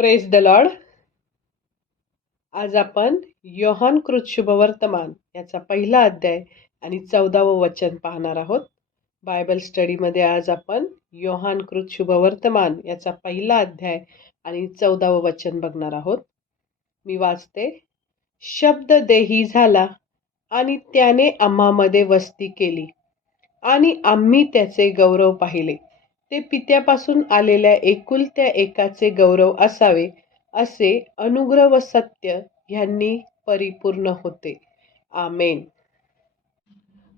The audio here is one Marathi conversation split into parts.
Praise the Lord. आज आपण योहान कृत शुभवर्तमान याचा पहिला अध्याय आणि 14वे वचन पाहणार आहोत. बायबल स्टडीमध्ये आज आपण योहान कृत शुभवर्तमान याचा पहिला अध्याय आणि 14वे वचन बघणार आहोत. मी वाचते. शब्द देही झाला आणि त्याने आम्हामध्ये वस्ती केली आणि आम्ही त्याचे गौरव पाहिले. ते पित्यापासून आलेल्या एकुलत्या एकाचे गौरव असावे, असे अनुग्रह व सत्य ह्यांनी परिपूर्ण होते. आमेन.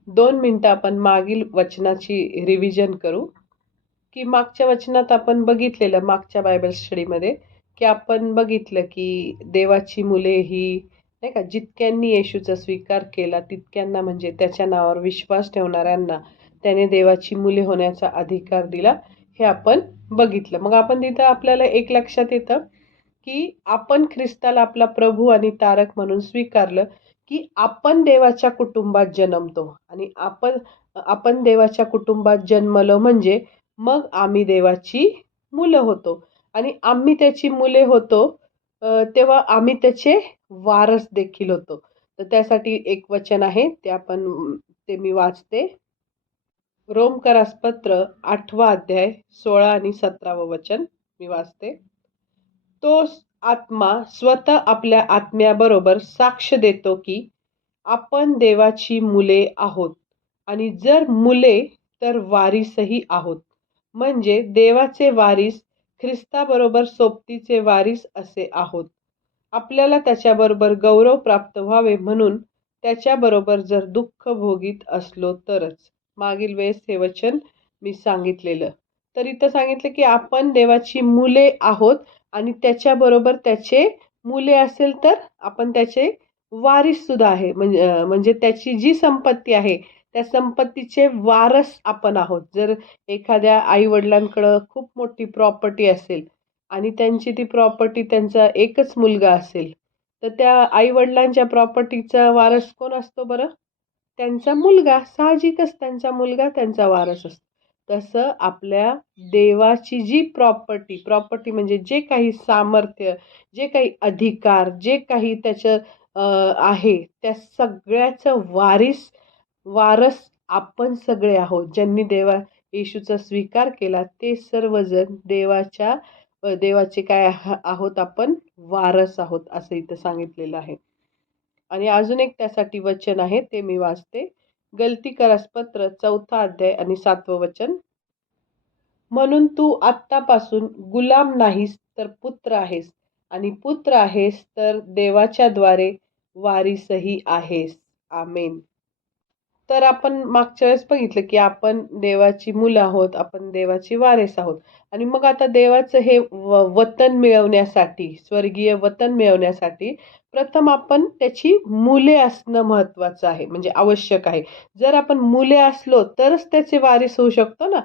2 मिनिटं आपण मागील वचनाची रिव्हिजन करू. की मागच्या वचनात आपण बघितलेलं, मागच्या बायबल स्टडीमध्ये की आपण बघितलं की देवाची मुले ही नाही का, जितक्यांनी येशूचा स्वीकार केला तितक्यांना, म्हणजे त्याच्या नावावर विश्वास ठेवणाऱ्यांना त्याने देवाची मुले होण्याचा अधिकार दिला, हे आपण बघितलं. मग आपण तिथं आपल्याला एक लक्षात येतं की आपण ख्रिस्ताला आपला प्रभू आणि तारक म्हणून स्वीकारलं की आपण देवाच्या कुटुंबात जन्मतो. आणि आपण देवाच्या कुटुंबात जन्मलो म्हणजे मग आम्ही देवाची मुलं होतो. आणि आम्ही त्याची मुले होतो तेव्हा आम्ही त्याचे वारस देखील होतो. तर त्यासाठी एक वचन आहे, ते मी वाचते. रोमकरास पत्र 8वा अध्याय 16 आणि 17वे वचन मी वाचते. तो आत्मा स्वतः आपल्या आत्म्याबरोबर साक्ष देतो की आपण देवाची मुले आहोत, आणि जर मुले तर वारीसही आहोत, म्हणजे देवाचे वारीस, ख्रिस्ताबरोबर सोबतीचे वारीस असे आहोत. आपल्याला त्याच्याबरोबर गौरव प्राप्त व्हावे म्हणून त्याच्याबरोबर जर दुःख भोगीत असलो तरच. मागील वेळेस हे वचन मी सांगितलेलं. तर इथं सांगितलं की आपण देवाची मुले आहोत आणि त्याच्याबरोबर त्याचे मुले असेल तर आपण त्याचे वारीस सुद्धा आहे. म्हणजे त्याची जी संपत्ती आहे त्या संपत्तीचे वारस आपण आहोत. जर एखाद्या आई वडिलांकडं खूप मोठी प्रॉपर्टी असेल आणि त्यांची ती प्रॉपर्टी, त्यांचा एकच मुलगा असेल, तर त्या आई वडिलांच्या प्रॉपर्टीचा वारस कोण असतो बरं? त्यांचा मुलगा. साहजिकच त्यांचा मुलगा त्यांचा वारस असतो. तसं आपल्या देवाची जी प्रॉपर्टी म्हणजे जे काही सामर्थ्य, जे काही अधिकार, जे काही त्याचं आहे, त्या सगळ्याचं वारस आपण सगळे आहोत. ज्यांनी येशूचा स्वीकार केला ते सर्वजण देवाचे काय आहोत, आपण वारस आहोत, असं इथं सांगितलेलं आहे. आणि अजून एक त्यासाठी वचन आहे, ते मी वाचते. गलतीकरास पत्र 4था अध्याय आणि 7वं वचन. म्हणून तू आत्तापासून गुलाम नाहीस तर पुत्र आहेस, आणि पुत्र आहेस तर देवाच्या द्वारे वारीसही आहेस. आमेन. तर आपण मागच्या वेळेस बघितलं की आपण देवाची मुलं आहोत, आपण देवाची वारीस आहोत. आणि मग आता देवाचं हे वतन मिळवण्यासाठी, स्वर्गीय वतन मिळवण्यासाठी प्रथम आपण त्याची मुले असणं महत्वाचं आहे, म्हणजे आवश्यक आहे. जर आपण मुले असलो तरच त्याचे वारीस होऊ शकतो ना.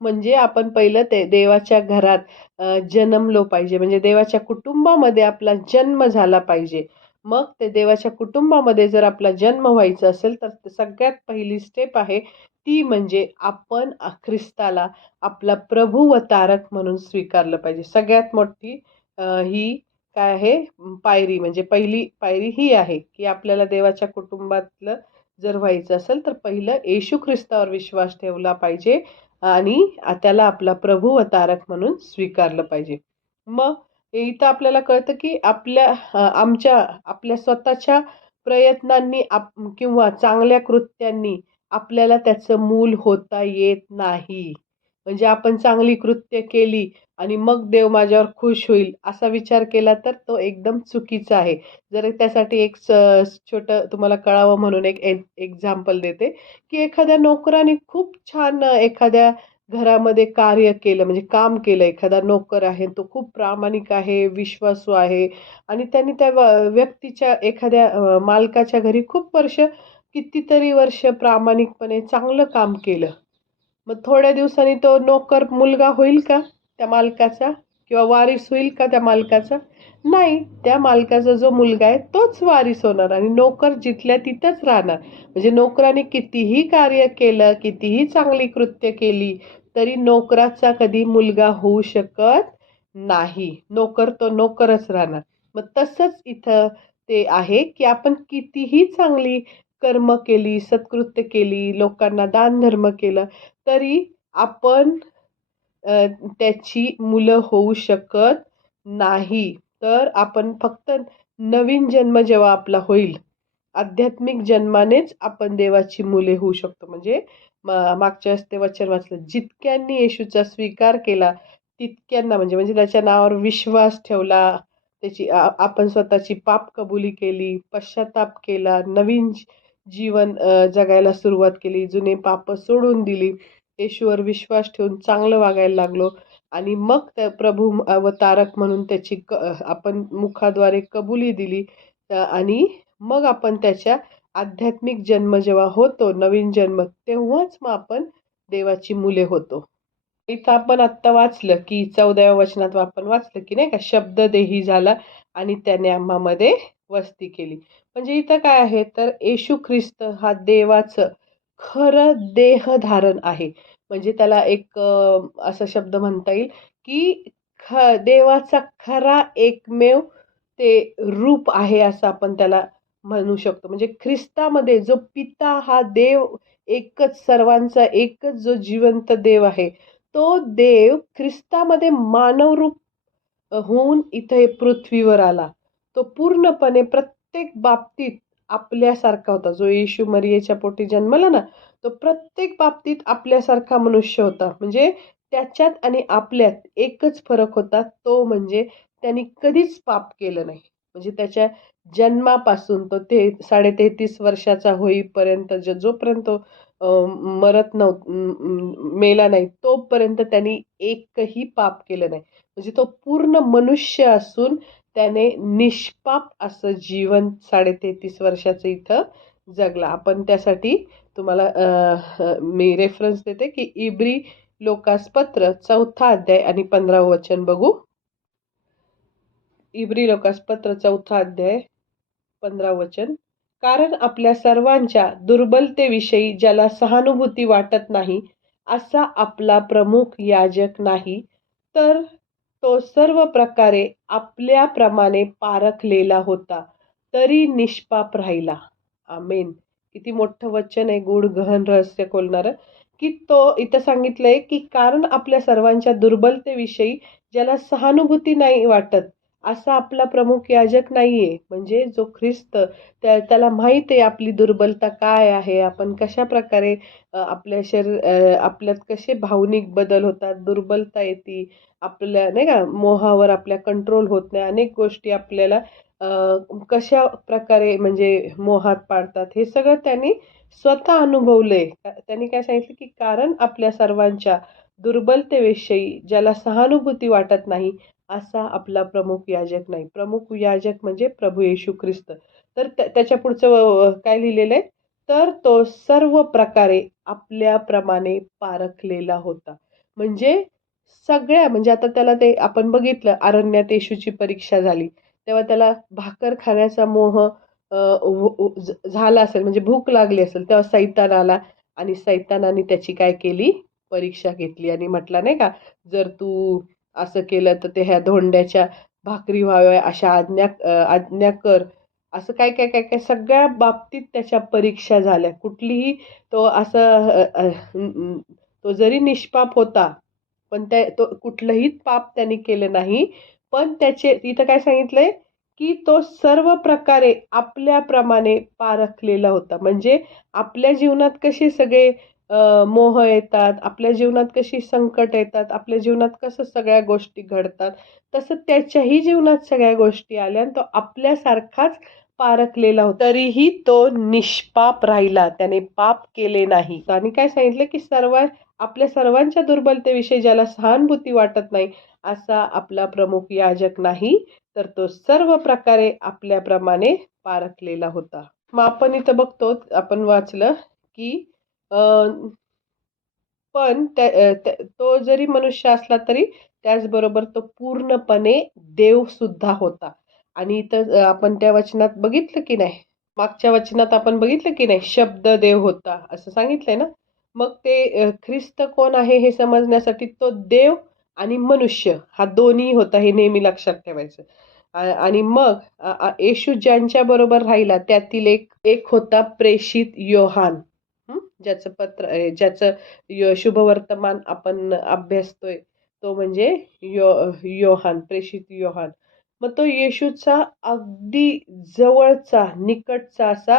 म्हणजे आपण पहिलं ते देवाच्या घरात जन्मलो पाहिजे, म्हणजे देवाच्या कुटुंबामध्ये आपला जन्म झाला पाहिजे. मग ते देवाच्या कुटुंबामध्ये जर आपला जन्म व्हायचा असेल तर सगळ्यात पहिली स्टेप आहे ती म्हणजे आपण ख्रिस्ताला आपला प्रभू व तारक म्हणून स्वीकारलं पाहिजे. सगळ्यात मोठी ही काय आहे पायरी, म्हणजे पहिली पायरी ही आहे की आपल्याला देवाच्या कुटुंबातलं जर व्हायचं असेल तर पहिलं येशू ख्रिस्तावर विश्वास ठेवला पाहिजे आणि त्याला आपला प्रभू व तारक म्हणून स्वीकारलं पाहिजे. मग इथं आपल्याला कळतं की आपल्या स्वतःच्या प्रयत्नांनी किंवा चांगल्या कृत्यांनी आपल्याला त्याचं मूल होता येत नाही. म्हणजे आपण चांगली कृत्य केली आणि मग देव माझ्यावर खुश होईल असा विचार केला तर तो एकदम चुकीचा आहे. जर त्यासाठी एक छोटं तुम्हाला कळावं म्हणून एक एक्झाम्पल देते की एखाद्या नोकराने खूप छान एखाद्या घरामध्ये कार्य केलं, म्हणजे काम केलं. एखादा नोकर आहे, तो खूप प्रामाणिक आहे, विश्वासू आहे, आणि त्यांनी त्या व्यक्तीच्या एखाद्या मालकाच्या घरी कितीतरी वर्ष प्रामाणिकपणे चांगलं काम केलं. मग थोड्या दिवसांनी तो नोकर मुलगा होईल का त्या मालकाचा, किंवा वारीस होईल का त्या मालकाचा? नाही. त्या मालकाचा जो मुलगा आहे तोच वारीस होणार आणि नोकर जिथल्या तिथंच राहणार. म्हणजे नोकराने कितीही कार्य केलं, कितीही चांगली कृत्य केली, तरी नोकराचा कधी मुलगा होऊ शकत नाही. नोकर तो नोकरच राहणार. मग तसंच इथं ते आहे, की आपण कितीही चांगली कर्म केली, सत्कृत्य केली, लोकांना दानधर्म केलं, तरी आपण अ, त्याची मुलं होऊ शकत नाही. तर आपण फक्त नवीन जन्म जेव्हा आपला होईल, आध्यात्मिक जन्मानेच आपण देवाची मुले होऊ शकतो. म्हणजे मागच्या वेळेस ते वचन वाचलं, जितक्यांनी येशूचा स्वीकार केला, तितक्यांना म्हणजे म्हणजे त्याच्या नावावर विश्वास ठेवला, त्याची आपण स्वतःची पाप कबुली केली, पश्चाताप केला, नवीन जीवन जगायला सुरुवात केली, जुने पाप सोडून दिली, येशूवर विश्वास ठेवून चांगलं वागायला लागलो आणि मग त्या प्रभू अवतारक म्हणून त्याची आपण मुखाद्वारे कबुली दिली आणि मग आपण त्याच्या आध्यात्मिक जन्म जेव्हा होतो, नवीन जन्म, तेव्हाच मग आपण देवाची मुले होतो. इथं आपण आत्ता वाचलं, की 14व्या वचनात आपण वाचलं, की नाही का, शब्द देही झाला आणि त्याने आम्हामध्ये वस्ती केली. म्हणजे इथं काय आहे, तर येशू ख्रिस्त हा देवाचं खरं देहधारण आहे. म्हणजे त्याला एक असा शब्द म्हणता येईल, की देवाचा खरा एकमेव ते रूप आहे असं आपण त्याला म्हणू शकतो. म्हणजे ख्रिस्तामध्ये जो पिता हा देव एकच, सर्वांचा एकच जो जिवंत देव आहे, तो देव ख्रिस्तामध्ये मानवरूप होऊन इथे पृथ्वीवर आला. तो पूर्णपणे प्रत्येक बाबतीत आपल्यासारखा होता. जो येशू मरियेच्या पोटी जन्मला ना, तो प्रत्येक बाबतीत आपल्यासारखा मनुष्य होता. म्हणजे त्याच्यात आणि आपल्यात एकच फरक होता. तो म्हणजे त्यांनी कधीच पाप केलं नाही. म्हणजे त्याच्या जन्मापासून तो ते 33.5 वर्षाचा होईपर्यंत जोपर्यंत तो मरत मेला नाही, तोपर्यंत त्यांनी एकही पाप केलं नाही. म्हणजे तो पूर्ण मनुष्य असून त्याने निष्पाप असं जीवन 33.5 वर्षाचं इथं जगला. आपण त्यासाठी तुम्हाला मी रेफरन्स देते, की इब्री लोकास पत्र 4था अध्याय आणि 15वं वचन बघू. इब्री लोकास पत्र 4था अध्याय 15 वचन. कारण आपल्या सर्वांच्या दुर्बलतेविषयी ज्याला सहानुभूती वाटत नाही, असा आपला प्रमुख याजक नाही, तर तो सर्व प्रकारे आपल्याप्रमाणे पारखलेला होता, तरी निष्पाप राहिला. आमेन. किती मोठं वचन आहे, गूढ गहन रहस्य खोलणारं, की तो इथं सांगितलंय, की कारण आपल्या सर्वांच्या दुर्बलतेविषयी ज्याला सहानुभूती नाही वाटत, असा आपला प्रमुख याजक नाहीये. म्हणजे जो ख्रिस्त, त्याला माहित आहे आपली दुर्बलता काय आहे, आपण कशा प्रकारे आपल्या आपल्यात कसे भावनिक बदल होतात, दुर्बलता येते, आपल्या नाही का मोहावर आपल्या कंट्रोल होत नाही, अनेक गोष्टी आपल्याला कशा प्रकारे म्हणजे मोहात पाडतात, हे सगळं त्यांनी स्वतः अनुभवलंय. त्यांनी काय सांगितलं, की कारण आपल्या सर्वांच्या दुर्बलतेविषयी ज्याला सहानुभूती वाटत नाही, असा आपला प्रमुख याजक नाही. प्रमुख याजक म्हणजे प्रभू येशू ख्रिस्त. तर त्याच्या पुढचं काय लिहिलेलं आहे, तर तो सर्व प्रकारे आपल्याप्रमाणे पारखलेला होता. म्हणजे सगळ्या म्हणजे आता त्याला ते आपण बघितलं, अरण्यात येशूची परीक्षा झाली. तेव्हा त्याला भाकर खाण्याचा मोह झाला असेल, म्हणजे भूक लागली असेल, तेव्हा सैतान आला आणि सैतानाने त्याची काय केली, परीक्षा घेतली आणि म्हटला नाही का, जर तू असं केलं तर ते ह्या धोंड्याच्या भाकरी व्हाव्या अशा आज्ञा कर. असं काय काय काय काय सगळ्या बाबतीत त्याच्या परीक्षा झाल्या. कुठलीही तो असं तो जरी निष्पाप होता, पण तो कुठलंही पाप त्याने केलं नाही. पण त्याचे इथं काय सांगितलंय, की तो सर्व प्रकारे आपल्याप्रमाणे पारखलेला होता. म्हणजे आपल्या जीवनात कसे सगळे मोह येतात, आपल्या जीवनात कशी संकट येतात, आपल्या जीवनात कसं सगळ्या गोष्टी घडतात, तसं त्याच्याही जीवनात सगळ्या गोष्टी आल्या आणि तो आपल्यासारखाच पारखलेला होता. तरीही तो निष्पाप राहिला, त्याने पाप केले नाही. आणि काय सांगितलं, की आपल्या सर्वांच्या दुर्बलतेविषयी ज्याला सहानुभूती वाटत नाही, असा आपला प्रमुख याजक नाही, तर तो सर्व प्रकारे आपल्याप्रमाणे पारखलेला होता. मग आपण इथं बघतो, आपण वाचलं, की पण तो जरी मनुष्य असला तरी त्याचबरोबर तो पूर्णपणे देव सुद्धा होता. आणि इथं आपण त्या वचनात बघितलं की नाही, मागच्या वचनात आपण बघितलं की नाही, शब्द देव होता असं सांगितलंय ना. मग ते ख्रिस्त कोण आहे हे समजण्यासाठी तो देव आणि मनुष्य हा दोन्ही होता, हे नेहमी लक्षात ठेवायचं. आणि मग येशू ज्यांच्या बरोबर राहिला त्यातील एक एक होता प्रेषित योहान. ज्याचं ज्याचं शुभवर्तमान आपण अभ्यासतोय, तो म्हणजे योहान, प्रेषित योहान. मग तो येशूचा अगदी जवळचा, निकटचा असा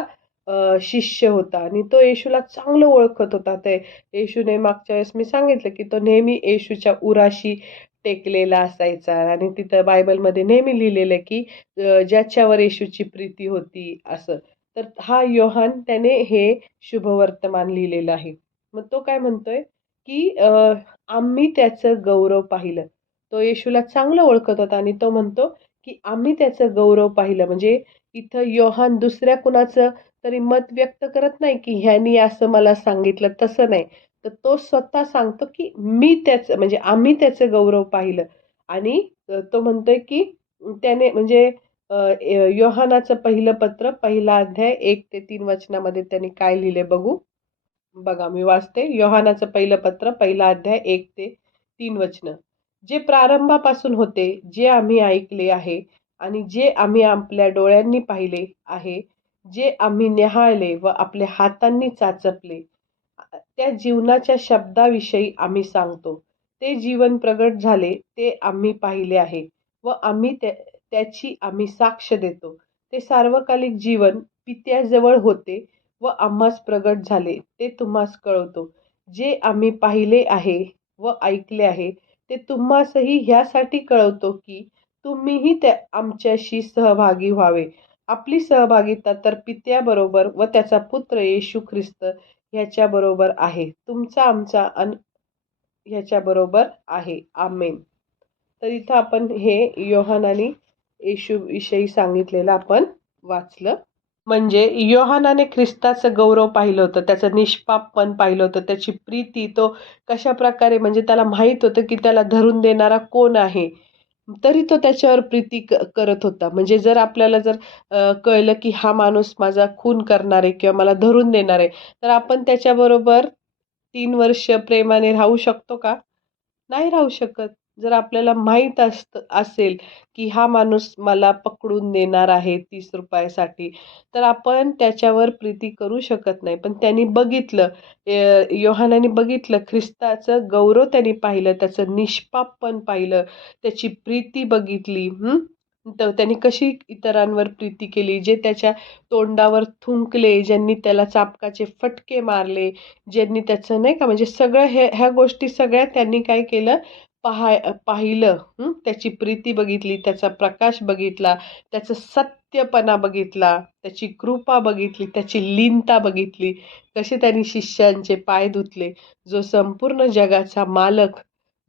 शिष्य होता आणि तो येशूला चांगलं ओळखत होता. ते येशूने मागच्या वेळेस मी सांगितलं, की तो नेहमी येशूच्या उराशी टेकलेला असायचा आणि तिथं बायबलमध्ये नेहमी लिहिलेलं आहे, की ज्याच्यावर येशूची प्रीती होती असं. तर हा योहान त्याने हे शुभवर्तमान लिहिलेलं आहे. मग तो काय म्हणतोय, की आम्ही त्याचं गौरव पाहिलं. तो येशूला चांगलं ओळखत होता आणि तो म्हणतो, की आम्ही त्याचं गौरव पाहिलं. म्हणजे इथं योहान दुसऱ्या कुणाचं तरी मत व्यक्त करत नाही, की ह्यानी असं मला सांगितलं, तसं नाही. तर तो स्वतः सांगतो, की मी त्याचं म्हणजे आम्ही त्याचं गौरव पाहिलं आणि तो म्हणतोय, की त्याने म्हणजे योहानाचं पहिलं पत्र, पहिला अध्याय 1 ते 3 वचनामध्ये त्यांनी काय लिहिलंय बघू. बघा मी वाचते. योहानाचं पहिलं पत्र, पहिला अध्याय 1 ते 3 वचनं. जे प्रारंभापासून होते, जे आम्ही ऐकले आहे आणि जे आम्ही आपल्या डोळ्यांनी पाहिले आहे, जे आम्ही न्याहाळले व आपल्या हातांनी चाचपले, त्या जीवनाच्या शब्दाविषयी आम्ही सांगतो. ते जीवन प्रगट झाले, ते आम्ही पाहिले आहे व आम्ही त्याची आम्ही साक्ष देतो. ते सार्वकालिक जीवन पित्याजवळ होते व आम्हास प्रगट झाले, ते तुम्हास कळवतो. जे आम्ही पाहिले आहे व ऐकले आहे, ते तुम्हासही ह्यासाठी कळवतो, की तुम्हीही त्या आमच्याशी सहभागी व्हावे. आपली सहभागिता तर पित्याबरोबर व त्याचा पुत्र येशू ख्रिस्त ह्याच्याबरोबर आहे. तुमचा आमचा ह्याच्याबरोबर आहे. आमेन. तर इथं आपण हे योहानाने येशूविषयी सांगितलेलं आपण वाचलं. म्हणजे योहानाने ख्रिस्ताचं गौरव पाहिलं होतं, त्याचं निष्पापपण पाहिलं होतं, त्याची प्रीती तो कशाप्रकारे म्हणजे त्याला माहीत होतं, की त्याला धरून देणारा कोण आहे. तरी तो त्याच्यावर प्रीती करत होता. म्हणजे जर आपल्याला जर कळलं, की हा माणूस माझा खून करणार आहे किंवा मला धरून देणार आहे, तर आपण त्याच्याबरोबर 3 वर्ष प्रेमाने राहू शकतो का? नाही राहू शकत. जर आपल्याला माहीत असेल, की हा माणूस मला पकडून देणार आहे ₹30 साठी, तर आपण त्याच्यावर प्रीती करू शकत नाही. पण त्यांनी बघितलं, योहानाने बघितलं, ख्रिस्ताचं गौरव त्यांनी पाहिलं, त्याचं निष्पापपण पाहिलं, त्याची प्रीती बघितली. तर त्यांनी कशी इतरांवर प्रीती केली, जे त्याच्या तोंडावर थुंकले, ज्यांनी त्याला चाबकाचे फटके मारले, ज्यांनी त्याचं नाही का म्हणजे सगळं ह्या गोष्टी सगळ्या त्यांनी काय केलं, पाहिलं. त्याची प्रीती बघितली, त्याचा प्रकाश बघितला, त्याचं सत्यपणा बघितला, त्याची कृपा बघितली, त्याची लीनता बघितली, कसे त्यांनी शिष्यांचे पाय धुतले. जो संपूर्ण जगाचा मालक,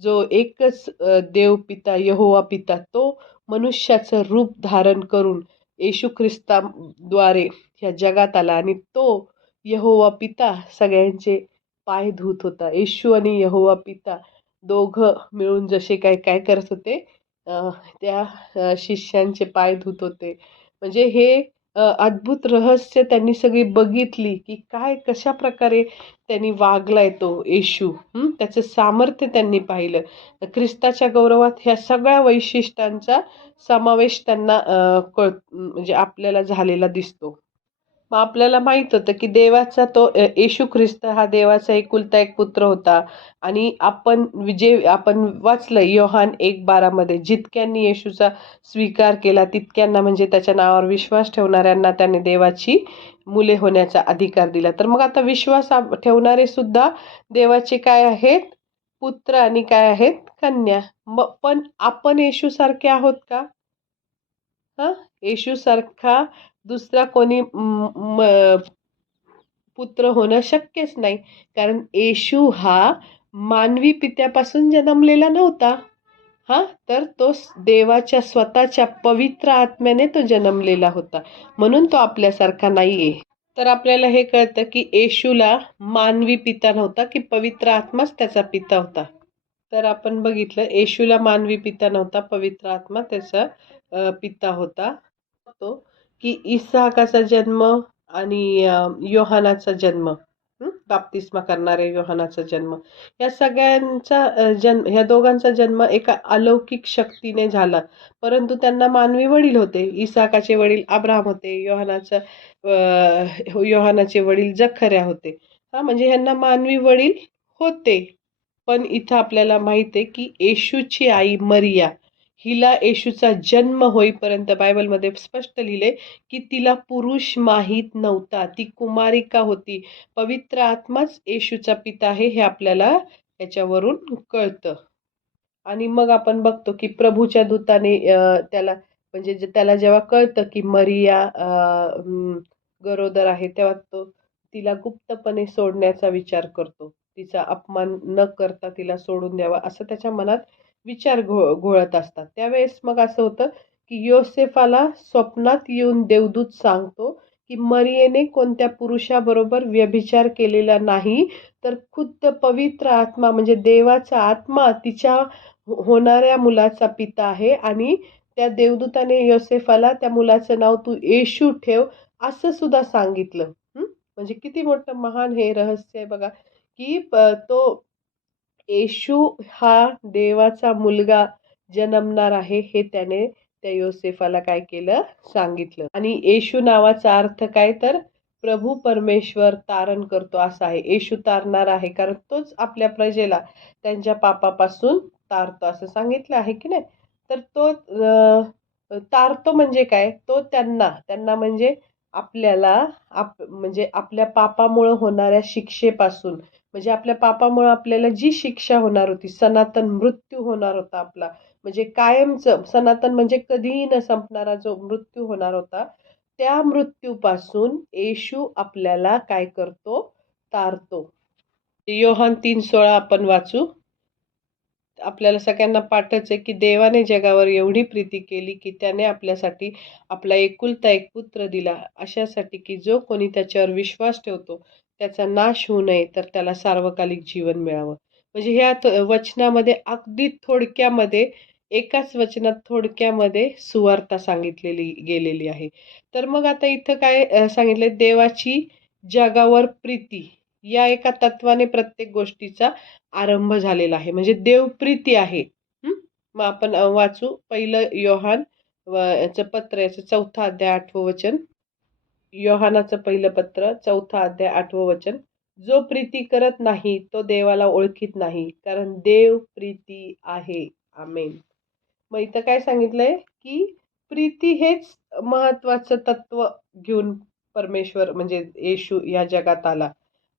जो एकच देव पिता, यहोवा पिता, तो मनुष्याचं रूप धारण करून येशू ख्रिस्ताद्वारे ह्या जगात आला आणि तो यहोवा पिता सगळ्यांचे पाय धुत होता. येशू आणि यहोवा पिता दोघं मिळून जसे काय काय करत होते, त्या शिष्यांचे पाय धुत होते. म्हणजे हे अद्भुत रहस्य त्यांनी सगळी बघितली, की काय कशाप्रकारे त्यांनी वागलाय तो येशू. त्याचं सामर्थ्य त्यांनी पाहिलं. ख्रिस्ताच्या गौरवात ह्या सगळ्या वैशिष्ट्यांचा समावेश त्यांना म्हणजे आपल्याला झालेला दिसतो. मग आपल्याला माहित होतं, की देवाचा तो येशू ख्रिस्त हा देवाचा एकुलता एक पुत्र होता आणि आपण वाचलं योहान 1:12 मध्ये, जितक्यांनी येशूचा स्वीकार केला तितक्यांना म्हणजे त्याच्या नावावर विश्वास ठेवणाऱ्यांना त्याने देवाची मुले होण्याचा अधिकार दिला. तर मग आता विश्वास ठेवणारे सुद्धा देवाचे काय आहेत? पुत्र आणि काय आहेत? कन्या. पण आपण येशूसारखे आहोत का? हां, येशूसारखा दुसरा कोणी पुत्र होणं शक्यच नाही. कारण येशू हा मानवी पित्यापासून जन्मलेला नव्हता. हां, तर तो देवाच्या स्वतःच्या पवित्र आत्म्याने तो जन्मलेला होता. म्हणून तो आपल्यासारखा नाहीये. तर आपल्याला हे कळतं, की येशूला मानवी पिता नव्हता, की पवित्र आत्माच त्याचा पिता होता. तर आपण बघितलं येशूला मानवी पिता नव्हता, पवित्र आत्मा त्याचा पिता होता. तो की इसाहाकाचा जन्म आणि योहानाचा जन्म. बाप्तिस्मा करणारे योहानाचा जन्म. या सगळ्यांचा ह्या दोघांचा जन्म एका अलौकिक शक्तीने झाला. परंतु त्यांना मानवी वडील होते. इसाकाचे वडील अब्राहम होते. योहानाचे वडील जखर्या होते. म्हणजे ह्यांना मानवी वडील होते. पण इथं आपल्याला माहित आहे की येशूची आई मरिया, हिला येशूचा जन्म होईपर्यंत बायबलमध्ये स्पष्ट लिहिले की तिला पुरुष माहीत नव्हता. ती कुमारिका होती. पवित्र आत्माच येशूचा पिता आहे हे आपल्याला याच्यावरून कळतं. आणि मग आपण बघतो की प्रभूच्या दूताने त्याला म्हणजे त्याला जेव्हा कळतं की मरिया गरोदर आहे, तेव्हा तो तिला गुप्तपणे सोडण्याचा विचार करतो. तिचा अपमान न करता तिला सोडून द्यावा असं त्याच्या मनात विचार घोळत असतात. त्यावेळेस मग असं होतं की योसेफाला स्वप्नात येऊन देवदूत सांगतो की मरियेने कोणत्या पुरुषाबरोबर व्यभिचार केलेला नाही, तर खुद्द पवित्र आत्मा म्हणजे देवाचा आत्मा तिच्या होणाऱ्या मुलाचा पिता आहे. आणि त्या देवदूताने योसेफाला त्या मुलाचं नाव तू येशू ठेव असं सुद्धा सांगितलं. म्हणजे किती मोठं महान हे रहस्य आहे बघा की तो येशू हा देवाचा मुलगा जन्मणार आहे हे त्याने त्या योसेफाला काय केलं, सांगितलं. आणि येशू नावाचा अर्थ काय, तर प्रभू परमेश्वर तारण करतो असा आहे. येशू तारणार आहे कारण तोच आपल्या प्रजेला त्यांच्या पापापासून तारतो असं सांगितलं आहे की नाही. तर तो तारतो म्हणजे काय, तो त्यांना म्हणजे आपल्याला म्हणजे आपल्या पापामुळं होणाऱ्या शिक्षेपासून, म्हणजे आपल्या पापामुळं आपल्याला जी शिक्षा होणार होती, सनातन मृत्यू होणार होता आपला, म्हणजे कायमचं सनातन म्हणजे कधीही न संपणारा जो मृत्यू होणार होता, त्या मृत्यूपासून येशू आपल्याला काय करतो, तारतो. योहान 3:16 आपण वाचू. आपल्याला सगळ्यांना पाठच आहे की देवाने जगावर एवढी प्रीती केली की त्याने आपल्यासाठी आपला एकुलता एक पुत्र दिला, अशासाठी की जो कोणी त्याच्यावर विश्वास ठेवतो त्याचा नाश होऊ नये, तर त्याला सार्वकालिक जीवन मिळावं. म्हणजे ह्या वचनामध्ये अगदी थोडक्यामध्ये, एकाच वचनात थोडक्यामध्ये सुवार्ता सांगितलेली गेलेली आहे. तर मग आता इथं काय सांगितलंय, देवाची जगावर प्रीती या एका तत्वाने प्रत्येक गोष्टीचा आरंभ झालेला आहे. म्हणजे देवप्रीती आहे. मग आपण वाचू पहिलं योहान याचं पत्र, याचं 4 अध्याय 8 वचन. योहानाचं पहिलं पत्र 4 अध्याय 8 वचन. जो प्रीती करत नाही तो देवाला ओळखीत नाही, कारण देव प्रीती आहे. आमेन. मग इथं काय सांगितलंय की प्रीती हेच महत्वाचं तत्व घेऊन परमेश्वर म्हणजे येशू या जगात आला.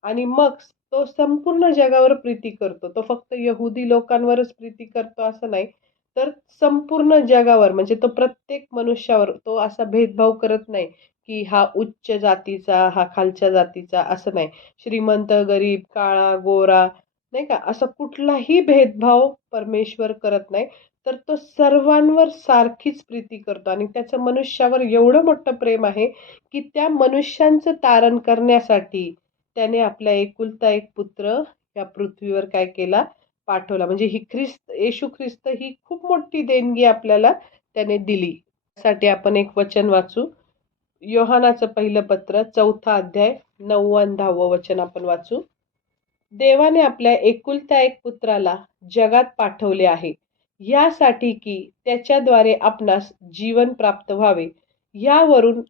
आणि मग तो संपूर्ण जगावर प्रीती करतो. तो फक्त यहुदी लोकांवरच प्रीती करतो असं नाही, तर संपूर्ण जगावर, म्हणजे तो प्रत्येक मनुष्यावर तो असा भेदभाव करत नाही की हा उच्च जातीचा, हा खालच्या जातीचा, असं नाही. श्रीमंत, गरीब, काळा, गोरा, नाही का, असा कुठलाही भेदभाव परमेश्वर करत नाही. तर तो सर्वांवर सारखीच प्रीती करतो आणि त्याचं मनुष्यावर एवढं मोठं प्रेम आहे की त्या मनुष्यांचं तारण करण्यासाठी त्याने आपला एकुलता एक पुत्र या पृथ्वीवर काय केला, पाठवला. म्हणजे ही येशू ख्रिस्त ही खूप मोठी देणगी आपल्याला त्याने दिली. त्यासाठी आपण एक वचन वाचू. योहानाचं पहिलं पत्र 4 अध्याय 9 आणि 10 वचन आपण वाचू. देवाने आपल्या एकुलत्या एक पुत्राला जगात पाठवले आहे, यासाठी की त्याच्याद्वारे आपणास जीवन प्राप्त व्हावे. यावरून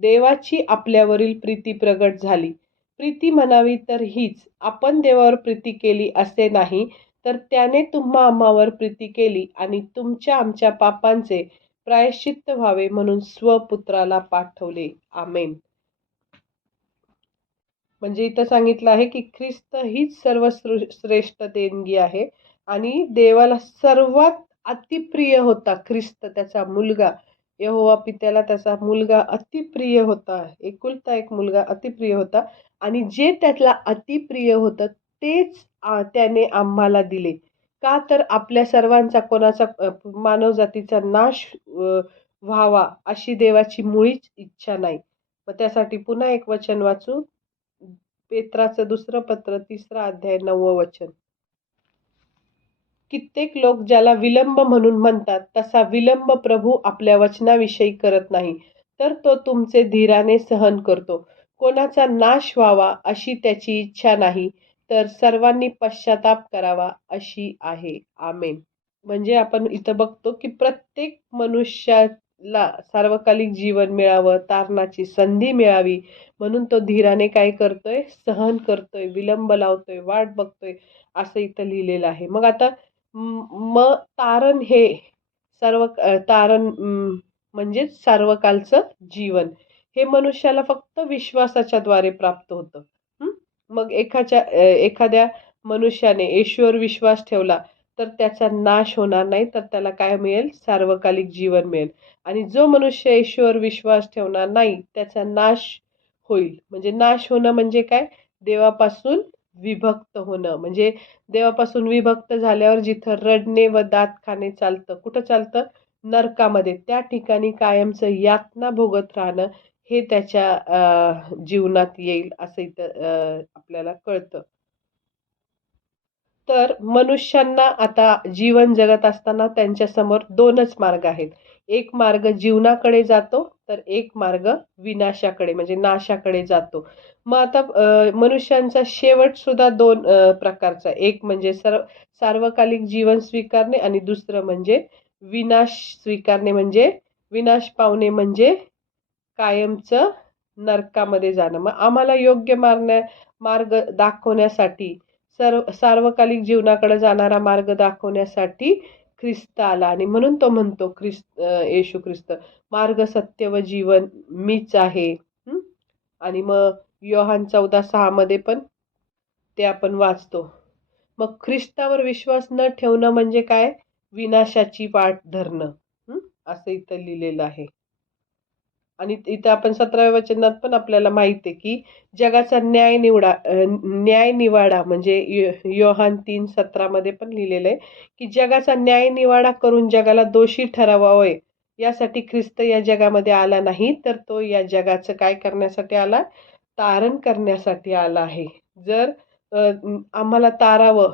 देवाची आपल्यावरील प्रीती प्रगट झाली. प्रीती म्हणावी तर हीच, आपण देवावर प्रीती केली असे नाही, तर त्याने तुम्हा आम्हावर प्रीती केली आणि तुमच्या आमच्या पापांचे प्रायश्चित्त व्हावे म्हणून स्वपुत्राला पाठवले. आमेन. म्हणजे इथं सांगितलं आहे की ख्रिस्त हीच श्रेष्ठ देणगी आहे आणि देवाला सर्वात अतिप्रिय होता ख्रिस्त, त्याचा मुलगा. यहोवा पित्याला त्याचा मुलगा अतिप्रिय होता, एकुलता एक मुलगा अतिप्रिय होता. आणि जे त्यातला अतिप्रिय होतं तेच त्याने आम्हाला दिले. का, तर आपल्या सर्वांचा, कोणाचा मानव जातीचा नाश व्हावा अशी देवाची मुळीच इच्छा नाही. मग त्यासाठी पुन्हा एक वचन वाचू. पेत्राचं दुसरं पत्र 3 अध्याय 9 वचन. कित्येक लोक ज्याला विलंब म्हणून म्हणतात, तसा विलंब प्रभू आपल्या वचनाविषयी करत नाही, तर तो तुमचे धीराने सहन करतो. कोणाचा नाश व्हावा अशी त्याची इच्छा नाही, तर सर्वांनी पश्चाताप करावा अशी आहे. आमेन. म्हणजे आपण इथं बघतो की प्रत्येक मनुष्याला सार्वकालिक जीवन मिळावं, तारणाची संधी मिळावी म्हणून तो धीराने काय करतोय? सहन करतोय, विलंब लावतोय, वाट बघतोय असं इथं लिहिलेलं आहे. मग आता मग तारण हे तारण म्हणजेच सार्वकालचं जीवन. हे मनुष्याला फक्त विश्वासाच्याद्वारे प्राप्त होतं. हं. मग एखाद्या मनुष्याने येशूवर विश्वास ठेवला तर त्याचा नाश होणार नाही, तर त्याला काय मिळेल? सार्वकालिक जीवन मिळेल. आणि जो मनुष्य येशूवर विश्वास ठेवणार नाही, त्याचा नाश होईल. म्हणजे नाश होणं म्हणजे काय? देवापासून विभक्त होणं. म्हणजे देवापासून विभक्त झाल्यावर जिथं रडणे व दात खाणे चालतं. कुठं चालतं? नरकामध्ये. त्या ठिकाणी कायमचं यातना भोगत राहणं हे त्याच्या जीवनात येईल असं इथं आपल्याला कळतं. तर मनुष्यांना आता जीवन जगत असताना त्यांच्यासमोर 2च मार्ग आहेत. एक मार्ग जीवनाकडे जातो, तर एक मार्ग विनाशाकडे म्हणजे नाशाकडे जातो. मग आता मनुष्यांचा शेवट सुद्धा 2 प्रकारचा. एक म्हणजे सार्वकालिक जीवन स्वीकारणे आणि दुसरं म्हणजे विनाश स्वीकारणे म्हणजे विनाश पावणे म्हणजे कायमचं नरकामध्ये जाणं. मग आम्हाला योग्य मार्ग दाखवण्यासाठी सार्वकालिक जीवनाकडे जाणारा मार्ग दाखवण्यासाठी ख्रिस्त आला आणि म्हणून तो म्हणतो येशू ख्रिस्त मार्ग, सत्य व जीवन मीच आहे. आणि मग योहान 14:6 मध्ये पण ते आपण वाचतो. मग ख्रिस्तावर विश्वास न ठेवणं म्हणजे काय? विनाशाची वाट धरणं. असं इथं लिहिलेलं आहे. आणि इथं आपण 17व्या वचनात पण आपल्याला माहित आहे की जगाचा न्याय निवाडा म्हणजे योहान 3:17 मध्ये पण लिहिलेलं आहे की जगाचा न्याय निवाडा करून जगाला दोषी ठरवावे यासाठी ख्रिस्त या जगामध्ये आला नाही, तर तो या जगाचं काय करण्यासाठी आला? तारण करण्यासाठी आला आहे. जर आम्हाला तारावं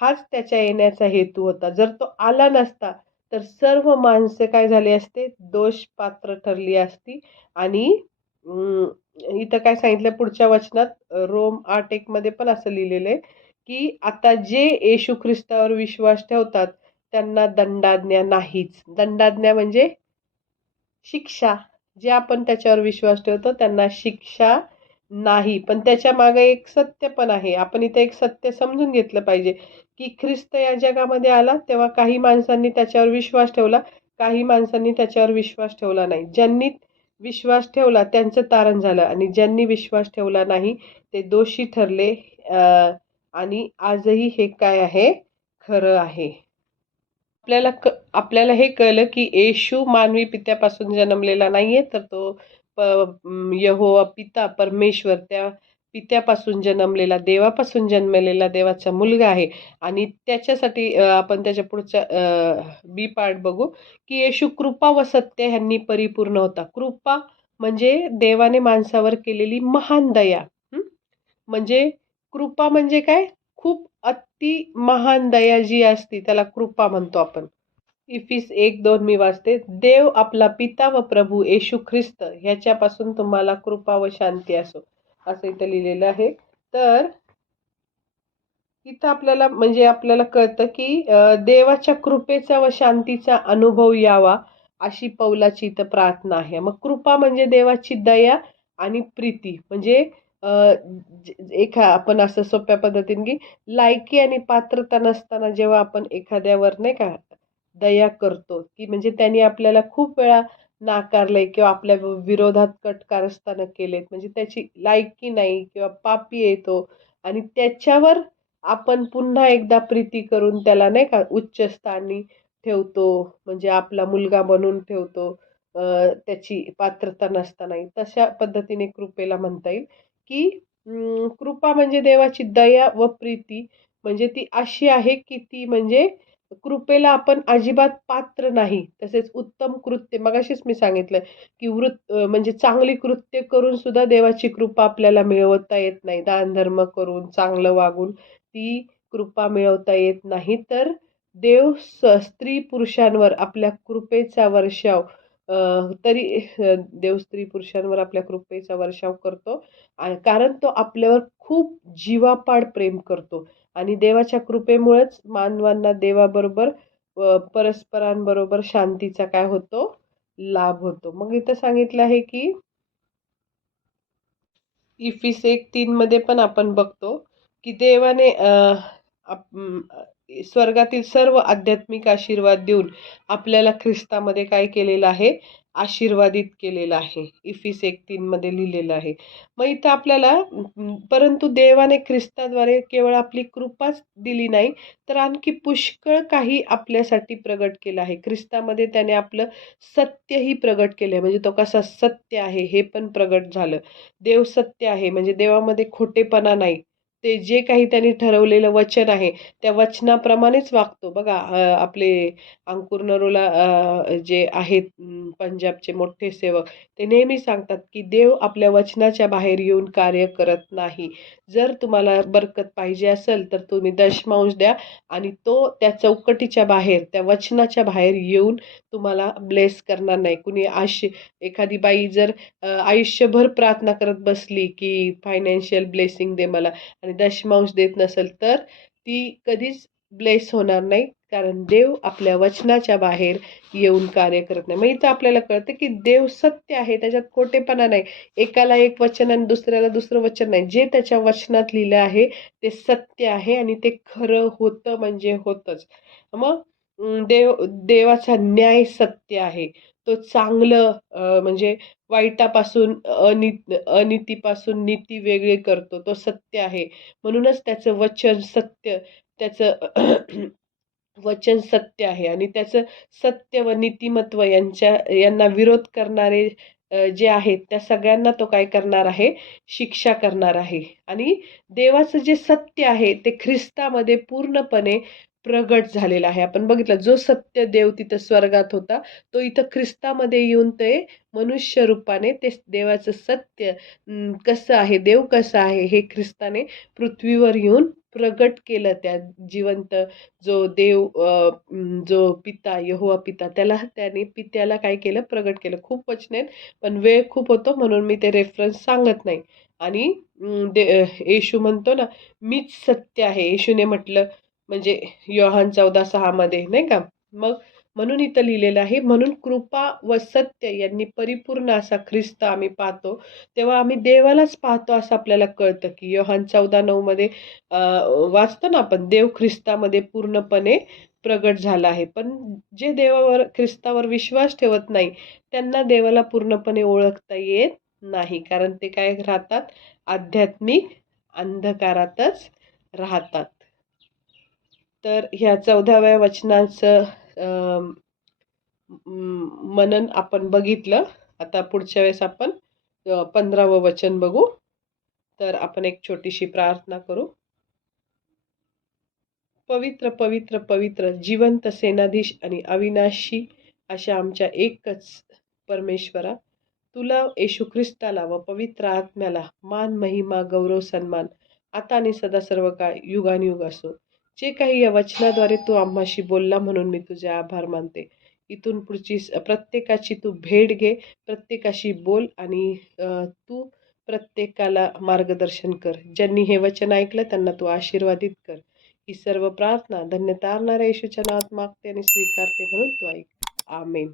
हाच त्याच्या येण्याचा हेतू होता. जर तो आला नसता तर सर्व माणसं काय झाली असते? दोष पात्र ठरली असती. आणि इथं काय सांगितलं पुढच्या वचनात रोम 8:1 मध्ये पण असं लिहिलेलं आहे, की आता जे येशू ख्रिस्तावर विश्वास ठेवतात त्यांना दंडाज्ञा नाहीच. दंडाज्ञा म्हणजे शिक्षा. जे आपण त्याच्यावर विश्वास ठेवतो त्यांना शिक्षा नाही. पण त्याच्या मागे एक सत्य पण आहे. आपण इथे एक सत्य समजून घेतलं पाहिजे, की ख्रिस्त या जगामध्ये आला तेव्हा काही माणसांनी त्याच्यावर विश्वास ठेवला, काही माणसांनी त्याच्यावर विश्वास ठेवला नाही. ज्यांनी विश्वास ठेवला त्यांचं तारण झालं आणि ज्यांनी विश्वास ठेवला नाही ते दोषी ठरले. आणि आजही हे काय आहे? खरं आहे. आपल्याला हे कळलं की येशू मानवी पित्यापासून जन्मलेला नाहीये, तर तो यहोवा पिता परमेश्वर त्या पित्यापासून जन्मलेला, देवापासून जन्मलेला देवाचा मुलगा आहे. आणि त्याच्यासाठी आपण त्याच्या पुढच्या बी पार्ट बघू की येशू कृपा व सत्य ह्यांनी परिपूर्ण होता. कृपा म्हणजे देवाने माणसावर केलेली महान दया. म्हणजे कृपा म्हणजे काय? खूप अति महान दया जी असती त्याला कृपा म्हणतो आपण. इफिस 1:2 मी वाचते. देव आपला पिता व प्रभू येशू ख्रिस्त ह्याच्यापासून तुम्हाला कृपा व शांती असो, असं इथं लिहिलेलं आहे. तर इथं आपल्याला कळतं की देवाच्या कृपेचा व शांतीचा अनुभव यावा अशी पौलाची इथं प्रार्थना आहे. मग कृपा म्हणजे देवाची दया आणि प्रीती म्हणजे आपण असं सोप्या पद्धतीने की लायकी आणि पात्रता नसताना जेव्हा आपण एखाद्यावर नाही का दया करतो, की म्हणजे त्यांनी आपल्याला खूप वेळा नाकारलंय किंवा आपल्या विरोधात कट कारस्थानं केलेत, म्हणजे त्याची लायकी नाही किंवा पापी आहे तो आणि त्याच्यावर आपण पुन्हा एकदा प्रीती करून त्याला नाही का उच्च स्थानी ठेवतो, म्हणजे आपला मुलगा बनवून ठेवतो त्याची पात्रता नसतानाही. तशा पद्धतीने कृपेला म्हणता येईल, की कृपा म्हणजे देवाची दया व प्रीती म्हणजे ती अशी आहे, की ती म्हणजे कृपेला आपण अजिबात पात्र नाही. तसेच उत्तम कृत्य मगाशीच मी सांगितलं, की म्हणजे चांगली कृत्य करून सुद्धा देवाची कृपा आपल्याला मिळवता येत नाही. दानधर्म करून, चांगलं वागून ती कृपा मिळवता येत नाही. तर देव स्त्री पुरुषांवर आपल्या कृपेचा वर्षाव तरी देव स्त्री पुरुषांवर आपल्या कृपेचा वर्षाव करतो आणि कारण तो आपल्यावर खूप जीवापाड प्रेम करतो आणि देवाच्या कृपेमुळेच मानवांना देवाबरोबर परस्परांबरोबर शांतीचा काय होतो लाभ होतो. मग इथं सांगितलं आहे की इफिस 1:3 मध्ये पण आपण बघतो की देवाने स्वर्गातील सर्व आध्यात्मिक आशीर्वाद देऊन आपल्याला ख्रिस्तामध्ये काय केलेलं आहे आशीर्वादित केलेलं आहे. इफिस 1:3 मध्ये लिहिलेलं आहे. मग इथं आपल्याला परंतु देवाने ख्रिस्ताद्वारे केवळ आपली कृपाच दिली नाही तर आणखी पुष्कळ काही आपल्यासाठी प्रगट केलं आहे. ख्रिस्तामध्ये त्याने आपलं सत्यही प्रगट केलं आहे. म्हणजे तो कसा सत्य आहे हे पण प्रगट झालं. देव सत्य आहे म्हणजे देवामध्ये खोटेपणा नाही. ते जे काही त्यांनी ठरवलेलं वचन आहे त्या वचनाप्रमाणेच वागतो. बघा आपले अंकुर नरोला जे आहेत पंजाबचे मोठे सेवक ते नेहमी सांगतात की देव आपल्या वचनाच्या बाहेर येऊन कार्य करत नाही. जर तुम्हाला बरकत पाहिजे असेल तर तुम्ही दशमांश द्या आणि तो त्या चौकटीच्या बाहेर त्या वचनाच्या बाहेर येऊन तुम्हाला ब्लेस करणार नाही. कुणी एखादी बाई जर आयुष्यभर प्रार्थना करत बसली की फायनान्शियल ब्लेसिंग दे मला आणि दशमांश देत नसेल तर ती कधीच ब्लेस होणार नाही. कारण देव आपल्या वचनाच्या बाहेर येऊन कार्य करत नाही. मग इथं आपल्याला कळतं की देव सत्य आहे, त्याच्यात खोटेपणा नाही. एकाला एक वचन आणि दुसऱ्याला दुसरं वचन नाही. जे त्याच्या वचनात लिहिलं आहे ते सत्य आहे आणि ते खरं होतं म्हणजे होतंच. मग देवाचा न्याय सत्य आहे. तो चांगलं म्हणजे वाईटापासून अनितीपासून नीती वेगळे करतो. तो सत्य आहे. म्हणूनच त्याचं वचन सत्य, त्याचं वचन सत्य आहे आणि त्याचं सत्य व नीतिमत्व यांना विरोध करणारे जे आहेत त्या सगळ्यांना तो काय करणार आहे? शिक्षा करणार आहे. आणि देवाचं जे सत्य आहे ते ख्रिस्तामध्ये पूर्णपणे प्रगट झालेलं आहे. आपण बघितलं जो सत्य देव तिथं स्वर्गात होता, तो इथं ख्रिस्तामध्ये येऊन ते मनुष्य रूपाने ते देवाचं सत्य कसं आहे, देव कसा आहे हे ख्रिस्ताने पृथ्वीवर येऊन प्रगट केलं. त्या जिवंत जो देव जो पिता यहोवा पिता त्याने पित्याला काय केलं प्रगट केलं. खूप वचन आहेत पण वेळ खूप होतो म्हणून मी ते रेफरन्स सांगत नाही. आणि येशू म्हणतो ना मीच सत्य आहे. येशूने म्हटलं म्हणजे योहान 14:6 मध्ये नाही का. मग म्हणून इथं लिहिलेलं आहे म्हणून कृपा व सत्य यांनी परिपूर्ण असा ख्रिस्त आम्ही पाहतो तेव्हा आम्ही देवालाच पाहतो असं आपल्याला कळतं की योहान 14:9 मध्ये वाचतो ना आपण देव ख्रिस्तामध्ये पूर्णपणे प्रगट झाला आहे. पण जे देवावर ख्रिस्तावर विश्वास ठेवत नाही त्यांना देवाला पूर्णपणे ओळखता येत नाही. कारण ते काय राहतात आध्यात्मिक अंधकारातच राहतात. तर ह्या 14व्या वचनाचं मनन आपण बघितलं. आता पुढच्या वेळेस आपण 15वं वचन बघू. तर आपण एक छोटीशी प्रार्थना करू. पवित्र पवित्र पवित्र जिवंत सेनाधीश आणि अविनाशी अशा आमच्या एकच परमेश्वरा, तुला येशू ख्रिस्ताला व पवित्र आत्म्याला मान महिमा गौरव सन्मान आता आणि सदा सर्व काळ युगानुयुग असो. जे काही या वचनाद्वारे तू आम्हाशी बोलला म्हणून मी तुझे आभार मानते. इथून पुढची प्रत्येकाची तू भेट घे, प्रत्येकाशी बोल आणि तू प्रत्येकाला मार्गदर्शन कर. ज्यांनी हे वचन ऐकलं त्यांना तू आशीर्वादित कर. ही सर्व प्रार्थना धन्य तारणाऱ्या येशूच्या नावात मागते आणि स्वीकारते म्हणून तू ऐक. आमेन.